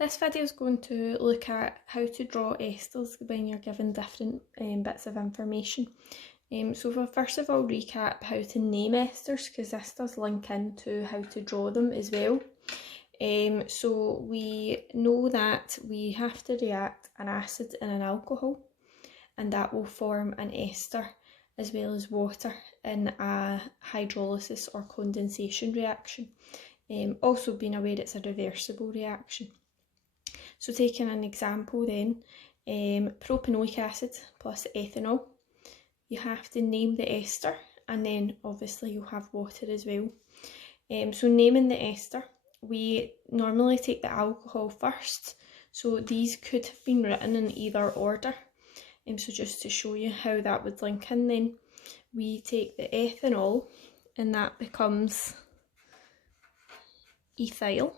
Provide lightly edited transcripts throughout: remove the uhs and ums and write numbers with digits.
This video is going to look at how to draw esters when you're given different bits of information. So we'll first of all recap how to name esters, because this does link into how to draw them as well. So we know that we have to react an acid and an alcohol, and that will form an ester as well as water in a hydrolysis or condensation reaction. Also being aware it's a reversible reaction. So taking an example then, propanoic acid plus ethanol, you have to name the ester, and then obviously you'll have water as well. So naming the ester, we normally take the alcohol first, so these could have been written in either order. So just to show you how that would link in then, we take the ethanol and that becomes ethyl,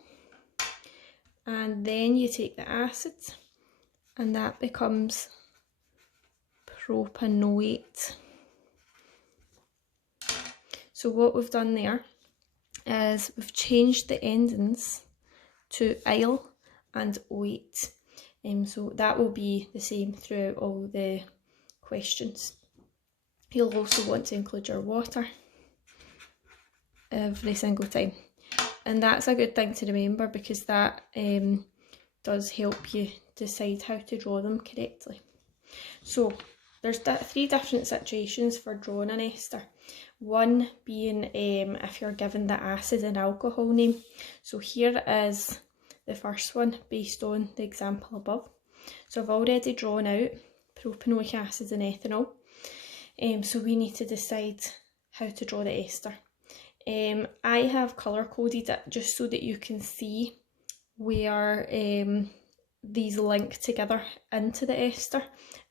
and then you take the acid and that becomes propanoate. So what we've done there is we've changed the endings to "-ile" and "-oate". So that will be the same throughout all the questions. You'll also want to include your water every single time. And that's a good thing to remember, because that does help you decide how to draw them correctly. So there's three different situations for drawing an ester. One being if you're given the acid and alcohol name. So here is the first one based on the example above. So I've already drawn out propanoic acid and ethanol. So we need to decide how to draw the ester. I have colour coded it just so that you can see where these link together into the ester.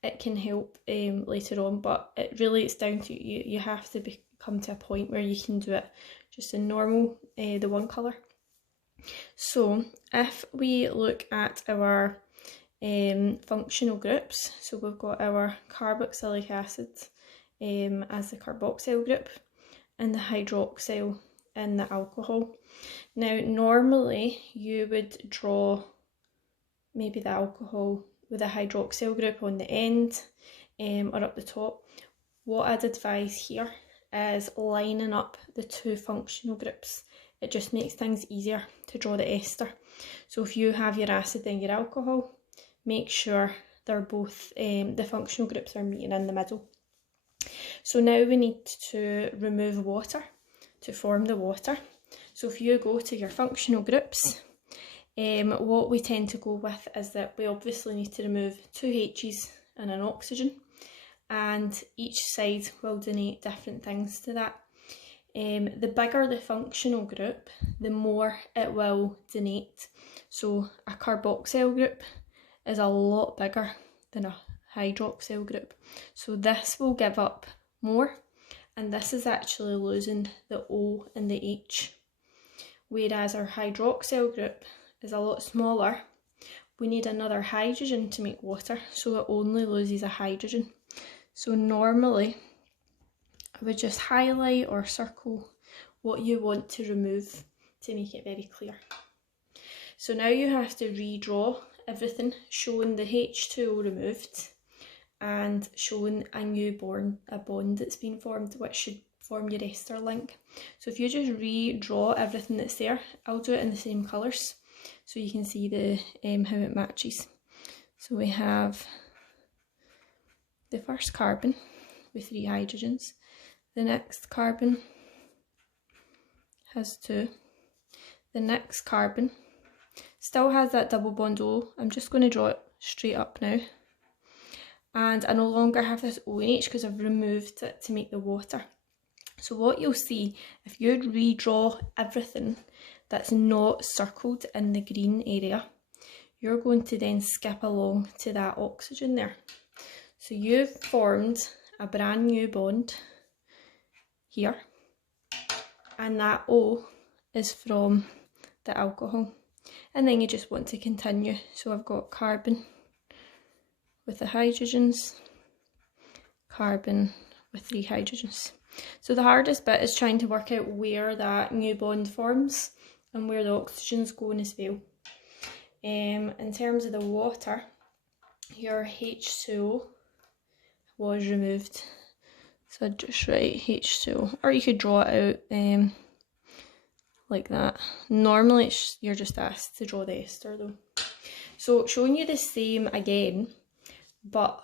It can help later on, but it's down to you. You have to come to a point where you can do it just in normal, the one colour. So if we look at our functional groups, so we've got our carboxylic acid as the carboxyl group, and the hydroxyl in the alcohol. Now normally you would draw maybe the alcohol with a hydroxyl group on the end or up the top. What I'd advise here is lining up the two functional groups. It just makes things easier to draw the ester. So if you have your acid and your alcohol, make sure they're both, the functional groups are meeting in the middle. So now we need to remove water to form the water. So if you go to your functional groups, what we tend to go with is that we obviously need to remove two H's and an oxygen, and each side will donate different things to that. The bigger the functional group, the more it will donate. So a carboxyl group is a lot bigger than a hydroxyl group, so this will give up more, and this is actually losing the O and the H, whereas our hydroxyl group is a lot smaller. We need another hydrogen to make water, so it only loses a hydrogen. So normally I would just highlight or circle what you want to remove to make it very clear. So now you have to redraw everything, showing the H2O removed and showing a new bond that's been formed, which should form your ester link. So if you just redraw everything that's there, I'll do it in the same colours so you can see the how it matches. So we have the first carbon with 3 hydrogens, the next carbon has 2, the next carbon still has that double bond O. I'm just going to draw it straight up now, and I no longer have this O and H because I've removed it to make the water. So what you'll see, if you redraw everything that's not circled in the green area, you're going to then skip along to that oxygen there. So you've formed a brand new bond here, and that O is from the alcohol, and then you just want to continue. So I've got carbon with the hydrogens, carbon with 3 hydrogens. So the hardest bit is trying to work out where that new bond forms and where the oxygen's going as well. In terms of the water, your H2O was removed. So I'd just write H2O, or you could draw it out like that. Normally you're just asked to draw the ester though. So showing you the same again, but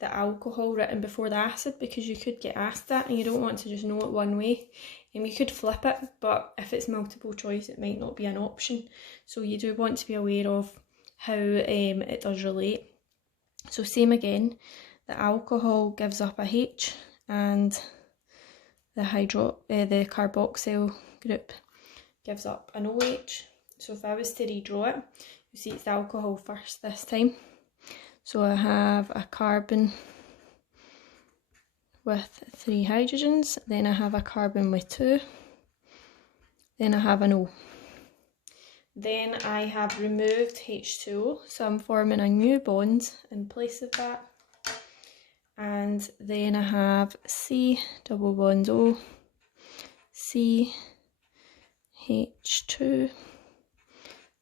the alcohol written before the acid, because you could get asked that and you don't want to just know it one way. You could flip it, but if it's multiple choice it might not be an option. So you do want to be aware of how it does relate. So same again, the alcohol gives up a H and the carboxyl group gives up an OH. So if I was to redraw it, you see it's the alcohol first this time. So I have a carbon with 3 hydrogens, then I have a carbon with 2, then I have an O. Then I have removed H2O, so I'm forming a new bond in place of that. And then I have C double bond O, C, H2,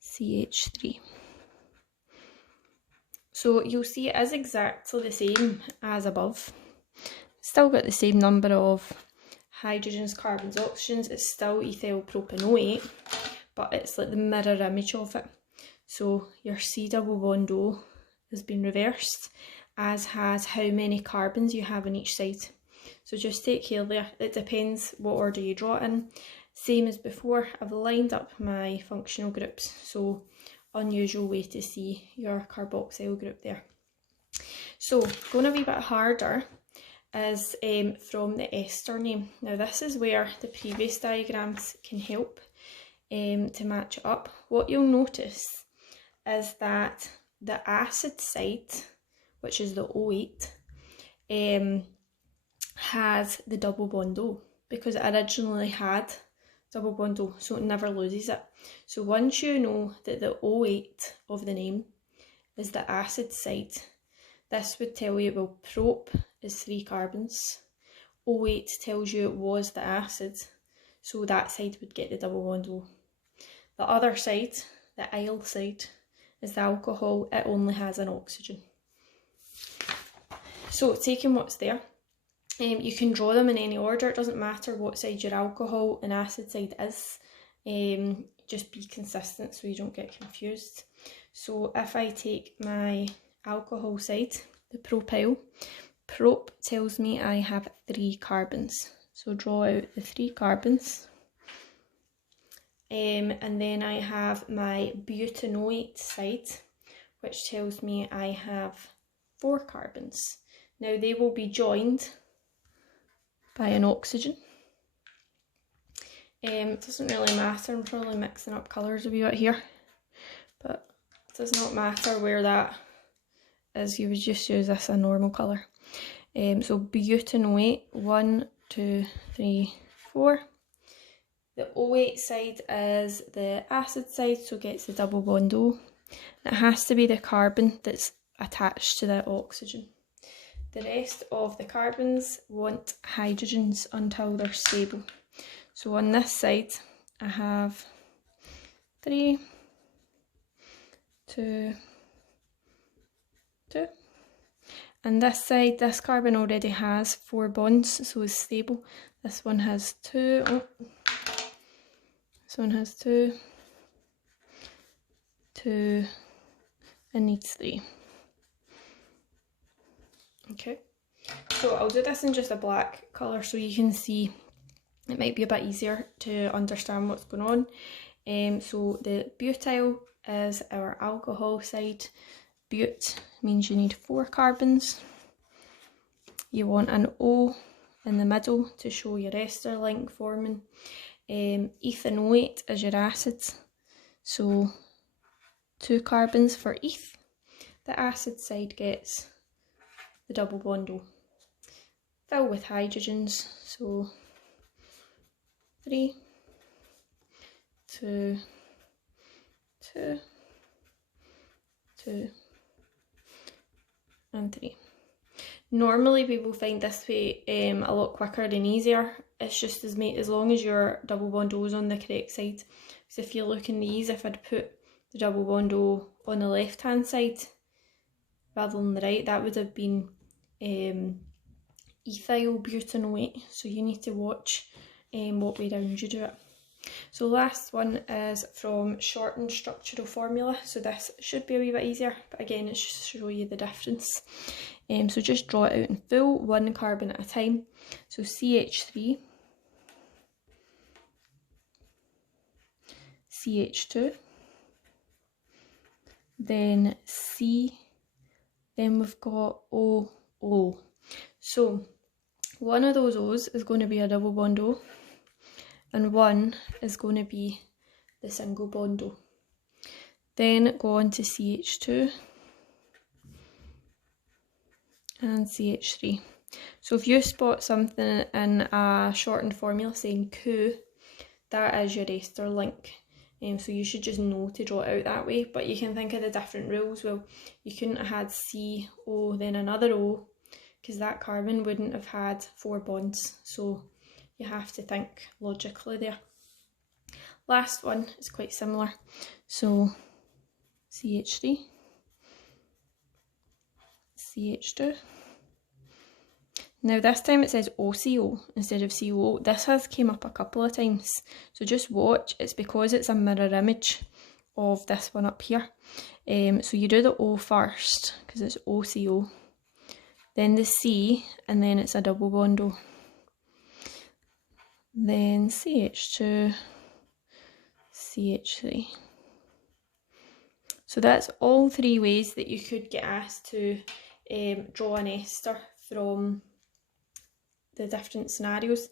CH3. So you'll see it is exactly the same as above. Still got the same number of hydrogens, carbons, oxygens. It's still ethyl propanoate, but it's like the mirror image of it. So your C double bond O has been reversed, as has how many carbons you have on each side. So just take care there. It depends what order you draw it in. Same as before, I've lined up my functional groups. So unusual way to see your carboxyl group there. So going a wee bit harder is from the ester name. Now this is where the previous diagrams can help to match it up. What you'll notice is that the acid side, which is the O8, has the double bond O, because it originally had double bond O, so it never loses it. So once you know that the O8 of the name is the acid side, this would tell you, well, prop is 3 carbons, O8 tells you it was the acid, so that side would get the double bond O. The other side, the aryl side, is the alcohol, it only has an oxygen. So taking what's there, you can draw them in any order. It doesn't matter what side your alcohol and acid side is. Just be consistent so you don't get confused. So if I take my alcohol side, the propyl, prop tells me I have 3 carbons. So draw out the 3 carbons. And then I have my butanoate side, which tells me I have 4 carbons. Now they will be joined by an oxygen. It doesn't really matter, I'm probably mixing up colours a wee bit here, but it does not matter where that is, you would just use this a normal colour. So butanoate, 1, 2, 3, 4. The O8 side is the acid side, so gets the double bond O. It has to be the carbon that's attached to the oxygen. The rest of the carbons want hydrogens until they're stable. So on this side, I have 3, 2, 2. And this side, this carbon already has 4 bonds, so it's stable. This one has 2. Oh. This one has 2, 2, and needs 3. Okay, so I'll do this in just a black colour so you can see. It might be a bit easier to understand what's going on. So the butyl is our alcohol side. But means you need 4 carbons. You want an O in the middle to show your ester link forming. Ethanoate is your acid, so 2 carbons for eth. The acid side gets the double bond O. Fill with hydrogens, so 3, 2, 2, 2, and 3. Normally people find this way a lot quicker and easier. It's just as long as your double bond O is on the correct side. So if you look in these, if I'd put the double bond O on the left hand side rather than the right, that would have been ethyl butanoate. So you need to watch what way round you do it. So last one is from shortened structural formula. So this should be a wee bit easier, but again it's just to show you the difference. So just draw it out in full, 1 carbon at a time. So CH3, CH2, then C, then we've got OO. So one of those O's is going to be a double bond O, and one is going to be the single bond O. Then go on to CH2 and CH3. So if you spot something in a shortened formula saying Q, that is your ester link. So you should just know to draw it out that way, but you can think of the different rules. Well, you couldn't have had CO, then another O, because that carbon wouldn't have had 4 bonds. So you have to think logically there. Last one is quite similar. So CH3, CH2. Now this time it says OCO instead of COO. This has came up a couple of times, so just watch. It's because it's a mirror image of this one up here. So you do the O first because it's OCO, then the C, and then it's a double bond O. Then CH2, CH3. So that's all 3 ways that you could get asked to draw an ester from the different scenarios,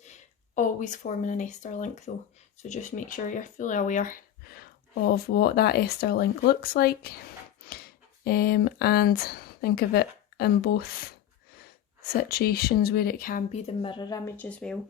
always forming an ester link though. So just make sure you're fully aware of what that ester link looks like, and think of it in both situations where it can be the mirror image as well.